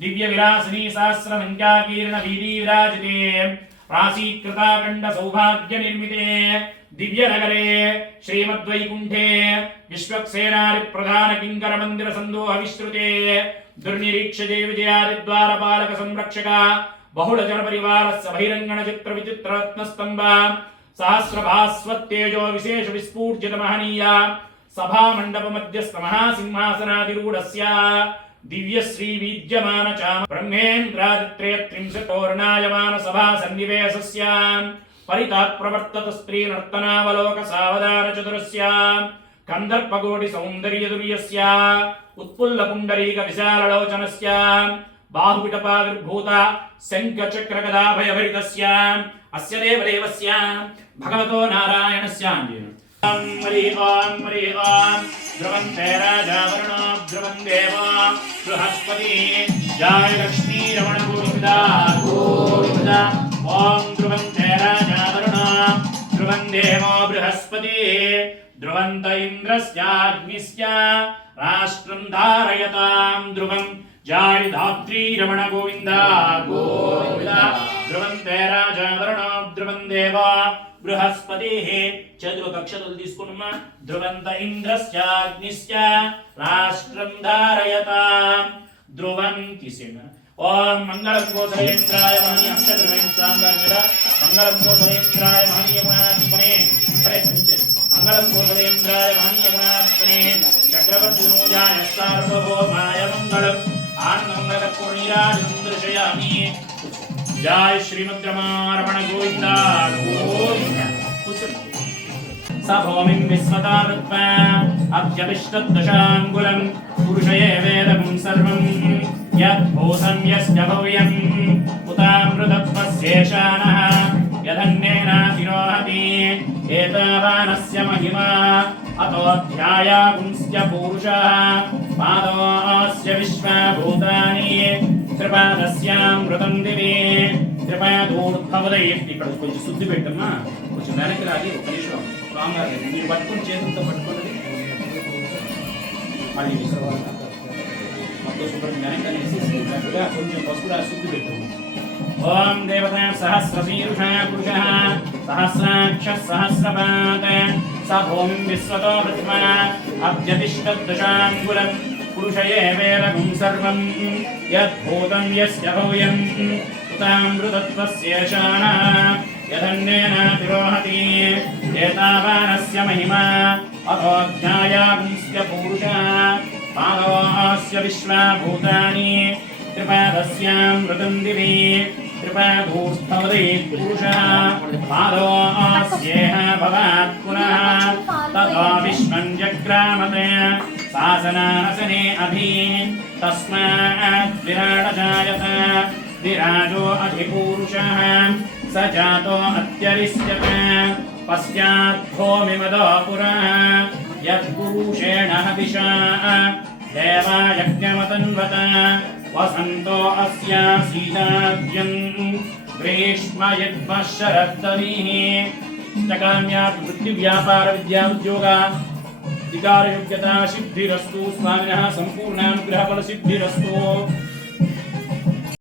दिव्य विलासिनी सहस्रमंकाकीर्ण वीदी विराजिते राशीकृताखंड सौभाग्य निर्मिते दिव्य नगरे श्रीमद्वैकुंठे विश्वक्सेनारि प्रधान किंकर मंदिर संदोह विस्तृते दुर्निरीक्षते विजयादिद्वार पालक संरक्षक बहुल जन परिवार बहिरंगण चित्र विचित्र रत्न स्तंभ सहस्रभास्वत्तेजो विशेष विस्फूर्जित महनीय सभा मंडप मध्यस्थ महासिंहासनाधिरूढस्य दिव्य श्री विद्यमान चाम ब्रह्मेन्द्रादित्रय त्रिंशतोर्णायमान सभा सन्निवेशस्य परितात् प्रवर्तत स्त्री नर्तनावलोक सावधान चतुरस्य कंदर्पकोटि सौंदर्य दुर्यस्य उत्पुल्ल पुंडरीक विशाललोचनस्य बाहुपिटपाविर्भूत शंख चक्र गदा भयभरितस्य अस्य देवदेवस्य भगवतो नारायणस्य हरि ओम ध्रुवन्ते राजा वरुणो ध्रुवं देवो बृहस्पति जय लक्ष्मी रमण गोविंदा गोविंदा ओम ध्रुवन्ते राजा वरुणो ध्रुवं देवो बृहस्पति ध्रुवन्त इन्द्रस्याग्निस्य राष्ट्रं धारयतां ध्रुवं जय धात्री रमण गोविंदा गोविंदा ध्रुवन्ते राजा वरुणो ध्रुवं देवो बृहस्पति चतुर्थ अक्षराలు తీసుకున్నమా ధ్రువంత ఇంద్రస్యాగ్నిశ్చ రాష్ట్రం ధారయతాం ధ్రువం తీసేనా ఓం మంగళం గోసరేంద్రాయ మహనీయ అక్షరమైన సాంగర్గర మంగళం గోసరేంద్రాయ మహనీయ గుణాత్మనే సరే మంగళం గోసరేంద్రాయ మహనీయ గుణాత్మనే చక్రవర్తి నోజాయ సార్వభౌమాయ మంగళం ఆనందమంగళ పూర్ణిరాజం దర్శయామి जय श्रीमद् रमण गोविंदा गोविंदा सभूमिं विश्वतारुत्वा अभ्यविष्टदशाङ्गुलं पुरुषये वेदं सर्वं यद्भूतं यस्य भव्यम् उतामृतत्वस्येषाणः यदन्नेनातिरोहति एतावानस्य महिमा अतोऽध्यायागुंस्य पुरुषः पादोऽस्य विश्वभूतानि త్రిపాదస్యామృతం దివే త్రిపాదూర్ధ్వదయ ఇక్కడ కొంచెం శుద్ధి పెట్టమ్మా కొంచెం వెనక్కి రాగి ఒక నిమిషం స్వామివారి మీరు పట్టుకుని చేతులతో పట్టుకున్నది మళ్ళీ మొత్తం శుభ్రం వెనక్కి అనేసి కొంచెం పసుపు రాసి శుద్ధి పెట్టు ఓం దేవతా సహస్రశీర్ష పురుష సహస్రాక్ష సహస్రపాత్ స భూమిం విశ్వతో పృథ్వా అభ్యతిష్టదశాంగులం पुरुषये वेदं सर्वं यद्भूतं यस्य भव्यम् उतामृतत्वस्येषाणः यदन्नेनातिरोहति एतावानस्य महिमा अथोऽध्यायागुंस्य पुरुषः पादोऽस्य विश्वभूतानि त्रिपादस्यामृतं दिवि त्रिपादूर्ध्वदे पुरुषः पादोऽस्येह भवात् पुनः ततो विश्वं जग्रामते शासनासने अभि तस्मात् विराटजायत विराजो अधिपूरुषः स जातो अत्यरिष्यत पश्चात् भूमिमदो पुरः यत्पुरुषेण हविषा देवायज्ञमतन्वत वसन्तो अस्यासीदाद्यं ग्रीष्म यद्वः शरद्दनिः चकाम्यात् वृत्तिव्यापार विद्या उद्योगा अधिकार योग्यता सिद्धिरस्तु स्वामिनः संपूर्णानुग्रह फल सिद्धिरस्तु।